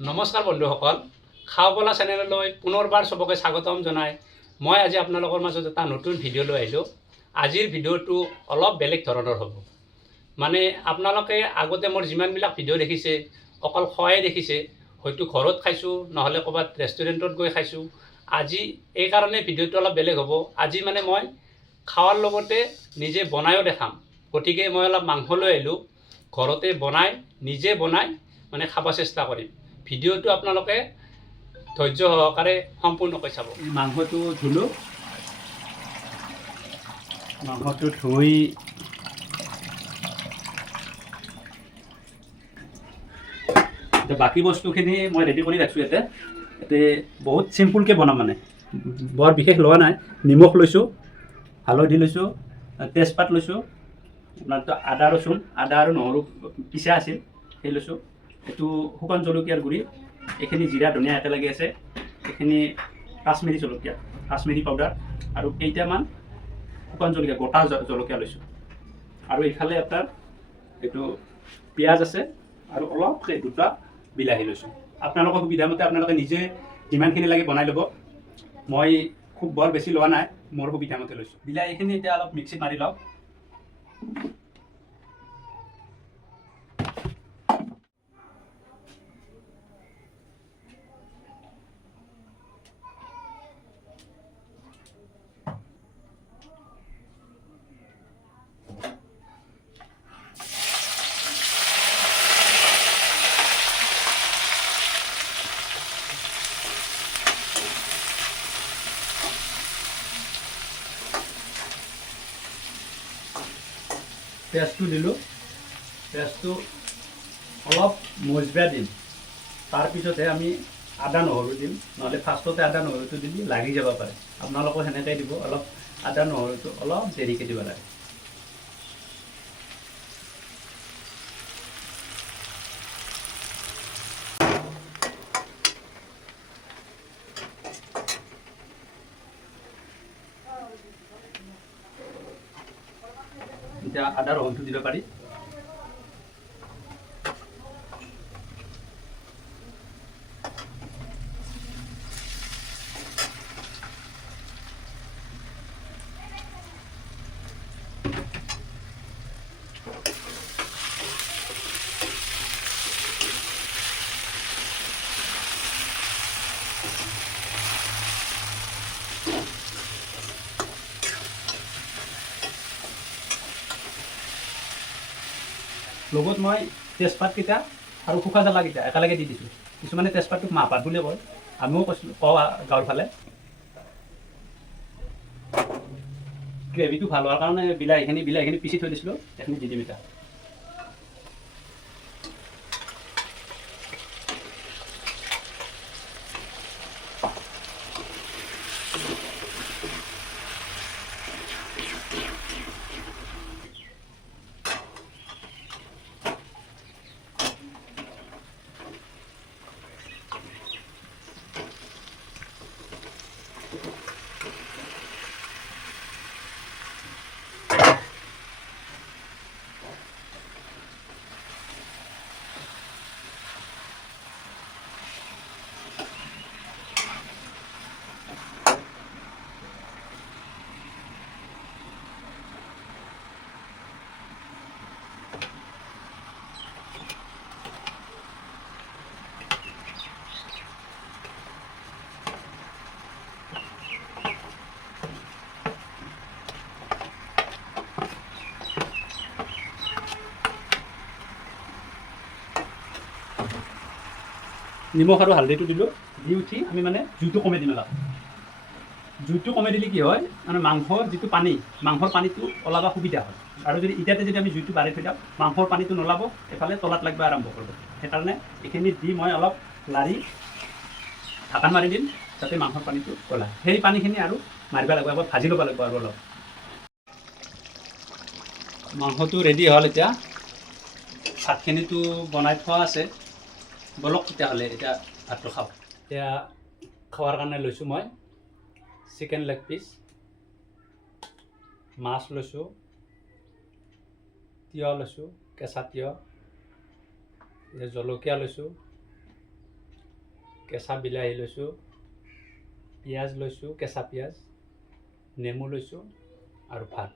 নমস্কাৰ বন্ধুসকল, খাওঁ বলা চেনেললৈ পুনৰবাৰ চবকে স্বাগতম জনাই মই আজি আপোনালোকৰ মাজত এটা নতুন ভিডিঅ' লৈ আহিলোঁ। আজিৰ ভিডিঅ'টো অলপ বেলেগ ধৰণৰ হ'ব। মানে আপোনালোকে আগতে মোৰ যিমানবিলাক ভিডিঅ' দেখিছে অকল খোৱাই দেখিছে, হয়তো ঘৰত খাইছোঁ নহ'লে ক'ৰবাত ৰেষ্টুৰেণ্টত গৈ খাইছোঁ। আজি এইকাৰণে ভিডিঅ'টো অলপ বেলেগ হ'ব। আজি মানে মই খাৱাৰ লগতে নিজে বনায়ো দেখাম। গতিকে মই অলপ মাংস লৈ আহিলোঁ, ঘৰতে নিজে বনাই মানে খাব চেষ্টা কৰিম। ভিডিঅ'টো আপোনালোকে ধৈৰ্য সহকাৰে সম্পূৰ্ণকৈ চাব। মাংসটো ধুলোঁ, মাংসটো ধুই বাকী বস্তুখিনি মই ৰেডি কৰি ৰাখিছোঁ। ইয়াতে বহুত চিম্পুলকৈ বনাম, মানে বৰ বিশেষ লোৱা নাই। নিমখ লৈছোঁ, হালধি লৈছোঁ, তেজপাত লৈছোঁ, আপোনাৰতো আদা ৰচুন, আদা আৰু নহৰু পিছা আছিল সেই লৈছোঁ। এইটো শুকান জলকীয়াৰ গুড়ি, এইখিনি জিৰা ধনিয়া একেলগে আছে, এইখিনি কাশ্মীৰী জলকীয়া, কাশ্মীৰী পাউডাৰ আৰু কেইটামান শুকান জলকীয়া, গোটা জলকীয়া লৈছোঁ। আৰু এইফালে এটা এইটো পিঁয়াজ আছে আৰু অলপ দুটা বিলাহী লৈছোঁ। আপোনালোকৰ সুবিধা মতে আপোনালোকে নিজে যিমানখিনি লাগে বনাই ল'ব। মই খুব বৰ বেছি লোৱা নাই, মোৰ সুবিধা মতে লৈছোঁ। বিলাহীখিনি এতিয়া অলপ মিক্সিত মাৰি লওঁ। পেঁয়াজটো দিলোঁ, পেঁয়াজটো অলপ মজবিয়া দিম, তাৰপিছতহে আমি আদা নহৰু দিম, নহ'লে ফাৰ্ষ্টতে আদা নহৰুটো দিলে লাগি যাব পাৰে। আপোনালোকেও সেনেকৈ দিব, অলপ আদা নহৰুটো অলপ দেৰিকৈ দিব লাগে। এতিয়া আদা ৰহুনটো দিব পাৰি। লগত মই তেজপাতকেইটা আৰু শুকান জ্বালাকেইটা একেলগে দি দিছোঁ। কিছুমানে তেজপাতটোক মাহপাত বুলি কয়, আমিও কওঁ গাঁৱৰ ফালে। গ্ৰেভিটো ভাল হোৱাৰ কাৰণে বিলাহীখিনি পিচি থৈ দিছিলোঁ, এইখিনি দি দিম এতিয়া। নিমখ আৰু হালধিটো দিলোঁ, দি উঠি আমি মানে জুইটো কমাই দিম অলপ। জুইটো কমাই দিলে কি হয়, মানে মাংসৰ যিটো পানী, মাংসৰ পানীটো ওলাব সুবিধা হয়। আৰু যদি যদি আমি জুইটো বাঢ়ি থৈ দিওঁ, মাংসৰ পানীটো নোলাব, এফালে তলাত লাগিব আৰম্ভ কৰিব। সেইকাৰণে এইখিনি দি মই অলপ লাৰি ঢাকন মাৰি দিম, যাতে মাংসৰ পানীটো ওলায়। সেই পানীখিনি আৰু মাৰিব লাগিব, এবাৰ ভাজি ল'ব লাগিব আৰু অলপ। মাংসটো ৰেডি হ'ল। এতিয়া ভাতখিনিতো বনাই থোৱা আছে, বলক তেতিয়াহ'লে এতিয়া ভাতটো খাওঁ। এতিয়া খোৱাৰ কাৰণে লৈছোঁ মই চিকেন লেগ পিচ, মাছ লৈছোঁ, তিয়হ লৈছোঁ, কেঁচা তিয়হ, জলকীয়া লৈছোঁ, কেঁচা বিলাহী লৈছোঁ, পিঁয়াজ লৈছোঁ, কেঁচা পিঁয়াজ, নেমু লৈছোঁ আৰু ভাত।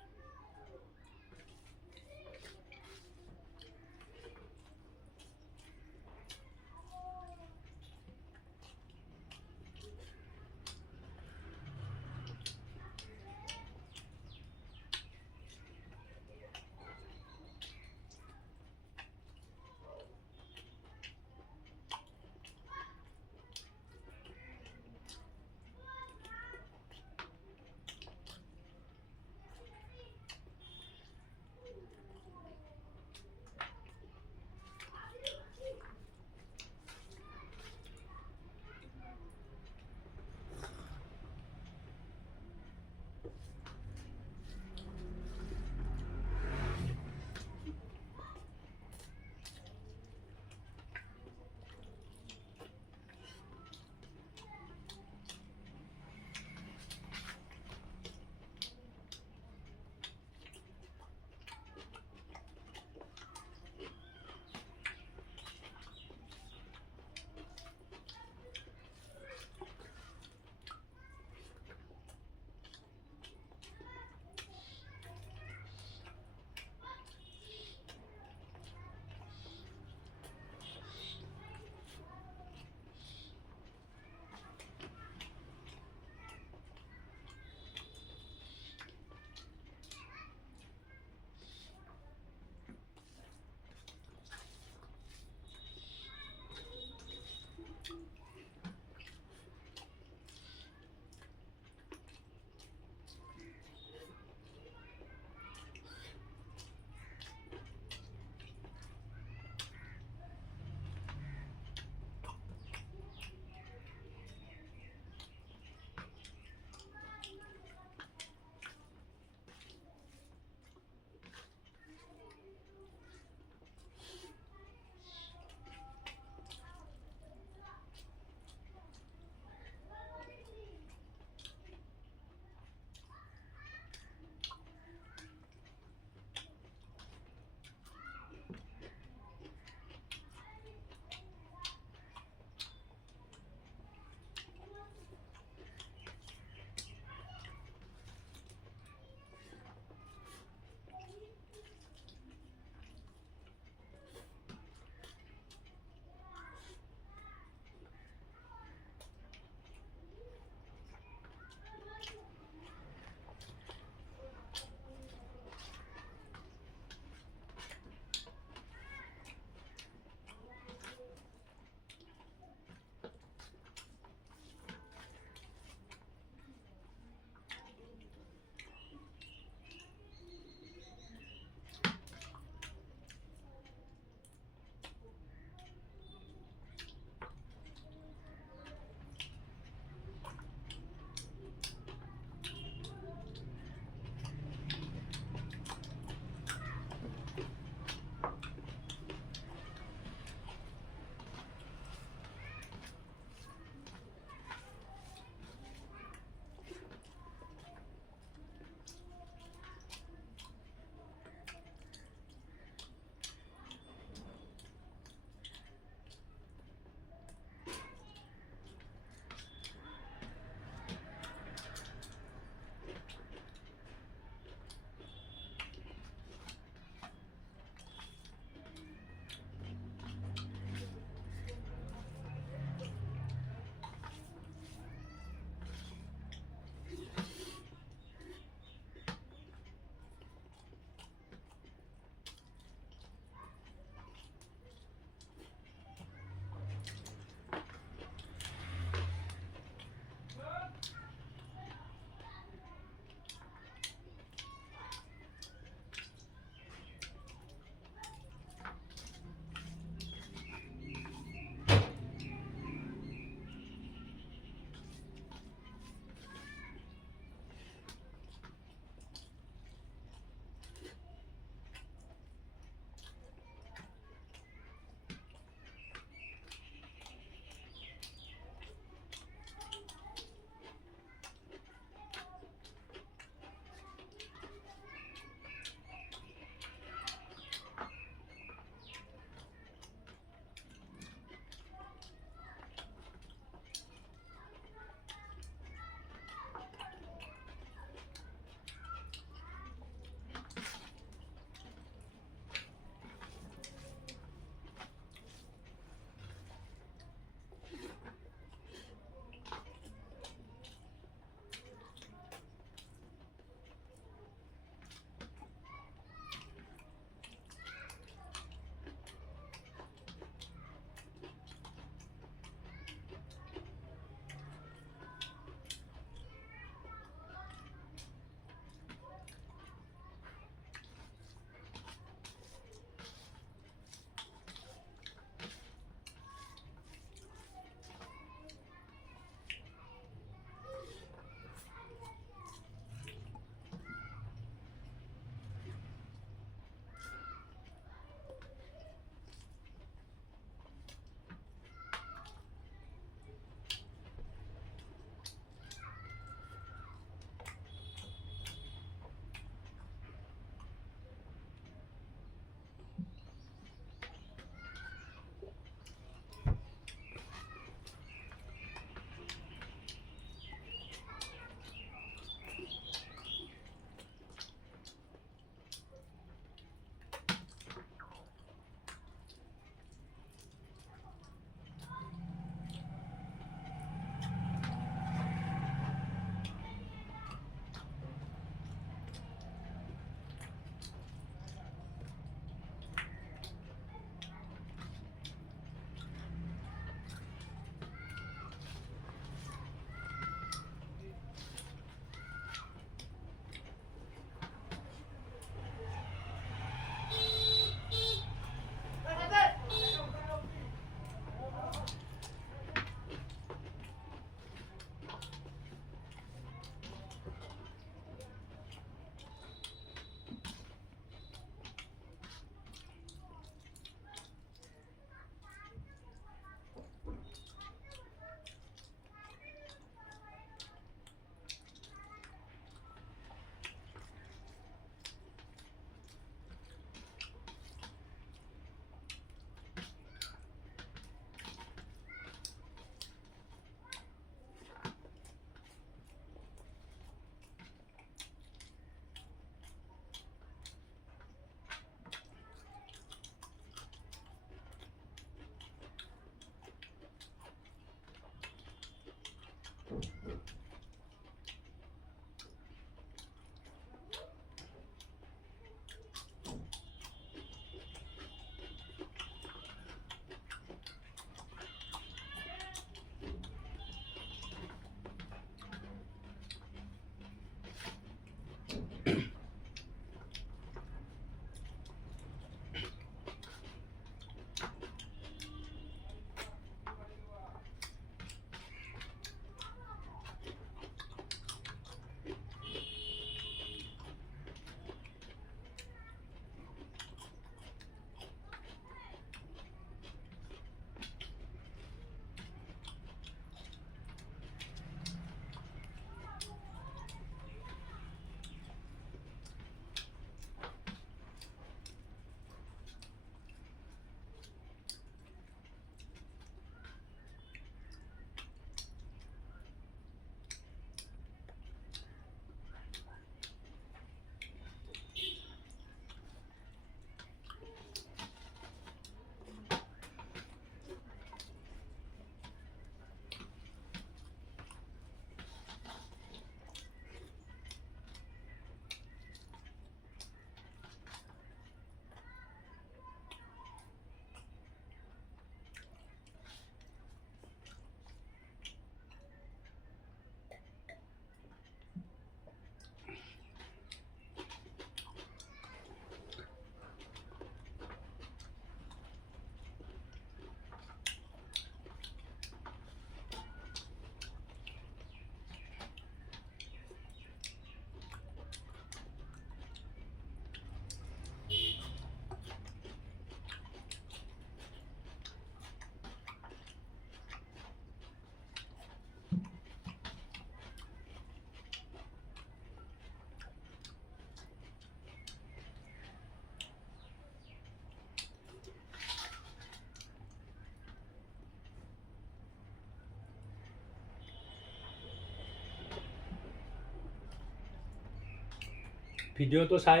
ভিডিঅ'টো চাই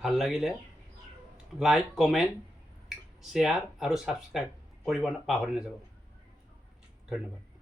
ভাল লাগিলে লাইক কমেণ্ট শ্বেয়াৰ আৰু ছাবস্ক্ৰাইব কৰিব পাহৰি নাযাব। ধন্যবাদ।